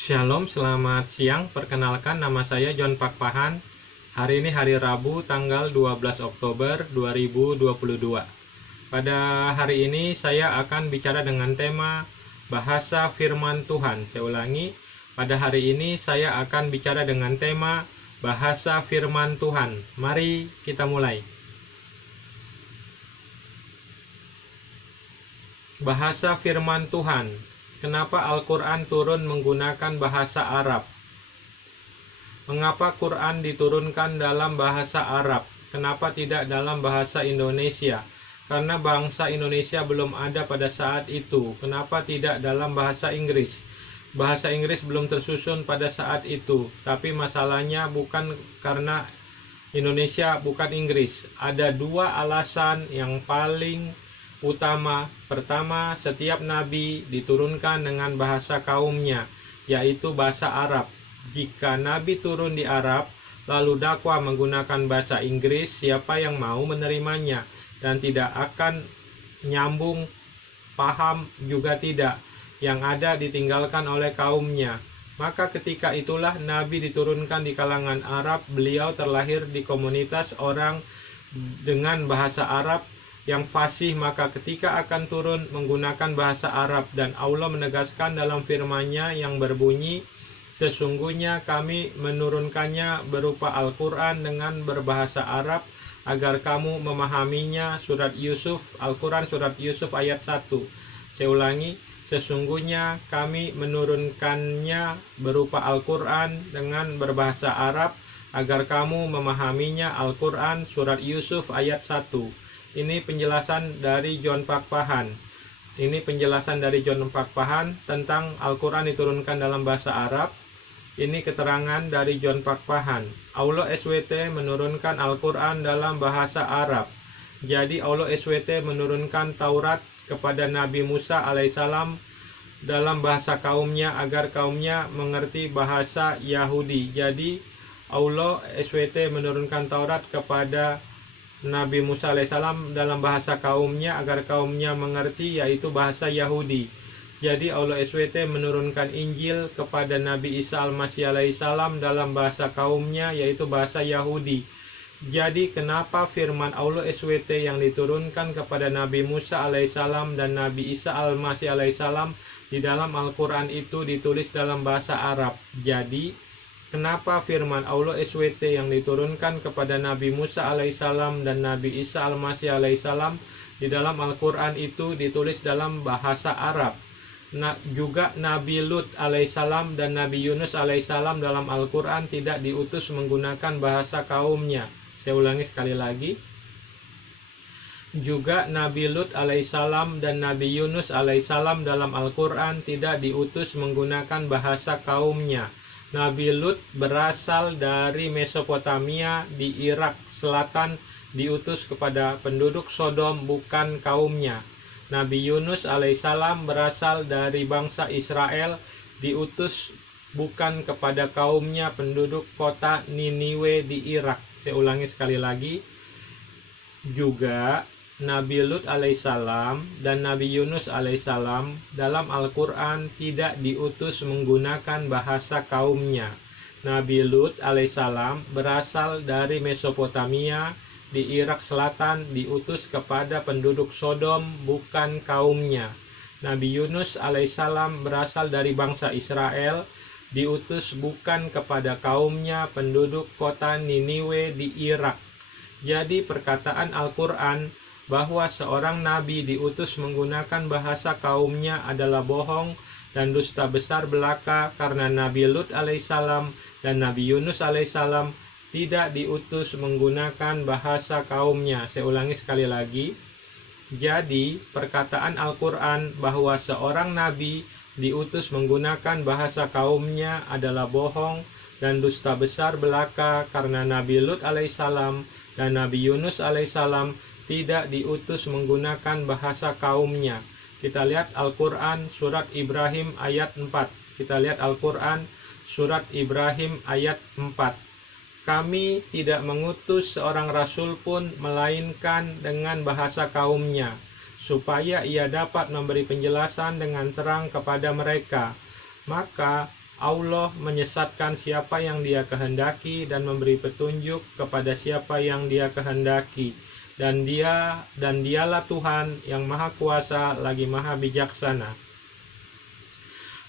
Shalom, selamat siang. Perkenalkan, nama saya John Pakpahan. Hari ini hari Rabu, tanggal 12 Oktober 2022. Pada hari ini saya akan bicara dengan tema bahasa firman Tuhan. Saya ulangi, pada hari ini saya akan bicara dengan tema bahasa firman Tuhan. Mari kita mulai. Bahasa firman Tuhan. Kenapa Al-Quran turun menggunakan bahasa Arab? Mengapa Quran diturunkan dalam bahasa Arab? Kenapa tidak dalam bahasa Indonesia? Karena bangsa Indonesia belum ada pada saat itu. Kenapa tidak dalam bahasa Inggris? Bahasa Inggris belum tersusun pada saat itu. Tapi masalahnya bukan karena Indonesia bukan Inggris. Ada dua alasan yang paling utama. Pertama, setiap nabi diturunkan dengan bahasa kaumnya, yaitu bahasa Arab. Jika nabi turun di Arab, lalu dakwah menggunakan bahasa Inggris, siapa yang mau menerimanya? Dan tidak akan nyambung, paham juga tidak. Yang ada ditinggalkan oleh kaumnya. Maka ketika itulah nabi diturunkan di kalangan Arab. Beliau terlahir di komunitas orang dengan bahasa Arab yang fasih, maka ketika akan turun menggunakan bahasa Arab. Dan Allah menegaskan dalam firman-Nya yang berbunyi, sesungguhnya kami menurunkannya berupa Al-Quran dengan berbahasa Arab agar kamu memahaminya. Surat Yusuf, Al-Quran surat Yusuf ayat 1. Saya ulangi, sesungguhnya kami menurunkannya berupa Al-Quran dengan berbahasa Arab agar kamu memahaminya. Al-Quran surat Yusuf ayat 1. Ini penjelasan dari John Pakpahan. Ini penjelasan dari John Pakpahan tentang Al-Quran diturunkan dalam bahasa Arab. Ini keterangan dari John Pakpahan. Allah SWT menurunkan Al-Quran dalam bahasa Arab. Jadi Allah SWT menurunkan Taurat kepada Nabi Musa alaihissalam dalam bahasa kaumnya agar kaumnya mengerti bahasa Yahudi. Jadi Allah SWT menurunkan Taurat kepada Nabi Musa alaihissalam dalam bahasa kaumnya agar kaumnya mengerti, yaitu bahasa Yahudi. Jadi Allah SWT menurunkan Injil kepada Nabi Isa Al-Masih alaihissalam dalam bahasa kaumnya, yaitu bahasa Yahudi. Jadi kenapa firman Allah SWT yang diturunkan kepada Nabi Musa alaihissalam dan Nabi Isa Al-Masih alaihissalam di dalam Al-Quran itu ditulis dalam bahasa Arab? Jadi kenapa firman Allah SWT yang diturunkan kepada Nabi Musa alaihissalam dan Nabi Isa Al-Masih alaihissalam di dalam Al-Quran itu ditulis dalam bahasa Arab? Juga Nabi Lut alaihissalam dan Nabi Yunus alaihissalam dalam Al-Quran tidak diutus menggunakan bahasa kaumnya. Saya ulangi sekali lagi. Juga Nabi Lut alaihissalam dan Nabi Yunus alaihissalam dalam Al-Quran tidak diutus menggunakan bahasa kaumnya. Nabi Lut berasal dari Mesopotamia di Irak Selatan, diutus kepada penduduk Sodom, bukan kaumnya. Nabi Yunus alaihissalam berasal dari bangsa Israel, diutus bukan kepada kaumnya, penduduk kota Niniwe di Irak. Saya ulangi sekali lagi. Juga Nabi Lut alaihissalam dan Nabi Yunus alaihissalam dalam Al-Quran tidak diutus menggunakan bahasa kaumnya. Nabi Lut alaihissalam berasal dari Mesopotamia di Irak Selatan, diutus kepada penduduk Sodom, bukan kaumnya. Nabi Yunus alaihissalam berasal dari bangsa Israel, diutus bukan kepada kaumnya, penduduk kota Niniwe di Irak. Jadi perkataan Al-Quran bahwa seorang nabi diutus menggunakan bahasa kaumnya adalah bohong dan dusta besar belaka, karena Nabi Lut alaihissalam dan Nabi Yunus alaihissalam tidak diutus menggunakan bahasa kaumnya. Saya ulangi sekali lagi. Jadi perkataan Al-Quran bahwa seorang nabi diutus menggunakan bahasa kaumnya adalah bohong dan dusta besar belaka, karena Nabi Lut alaihissalam dan Nabi Yunus alaihissalam tidak diutus menggunakan bahasa kaumnya. Kita lihat Al-Quran surat Ibrahim ayat 4. Kita lihat Al-Quran surat Ibrahim ayat 4. Kami tidak mengutus seorang rasul pun melainkan dengan bahasa kaumnya, supaya ia dapat memberi penjelasan dengan terang kepada mereka. Maka Allah menyesatkan siapa yang Dia kehendaki dan memberi petunjuk kepada siapa yang Dia kehendaki. Dan dialah Tuhan yang Maha Kuasa lagi Maha Bijaksana.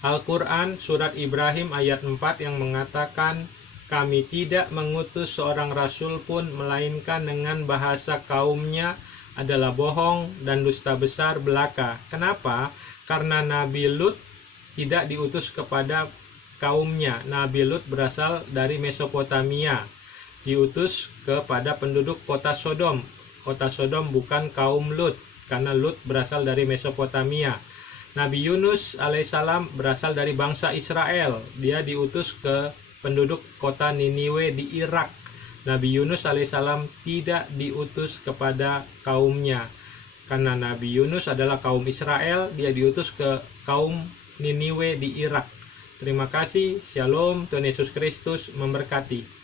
Al-Quran Surat Ibrahim ayat 4 yang mengatakan, kami tidak mengutus seorang rasul pun melainkan dengan bahasa kaumnya adalah bohong dan dusta besar belaka. Kenapa? Karena Nabi Lut tidak diutus kepada kaumnya. Nabi Lut berasal dari Mesopotamia, diutus kepada penduduk kota Sodom. Kota Sodom bukan kaum Lut, karena Lut berasal dari Mesopotamia. Nabi Yunus alaihissalam berasal dari bangsa Israel. Dia diutus ke penduduk kota Niniwe di Irak. Nabi Yunus alaihissalam tidak diutus kepada kaumnya. Karena Nabi Yunus adalah kaum Israel, dia diutus ke kaum Niniwe di Irak. Terima kasih. Shalom. Tuhan Yesus Kristus memberkati.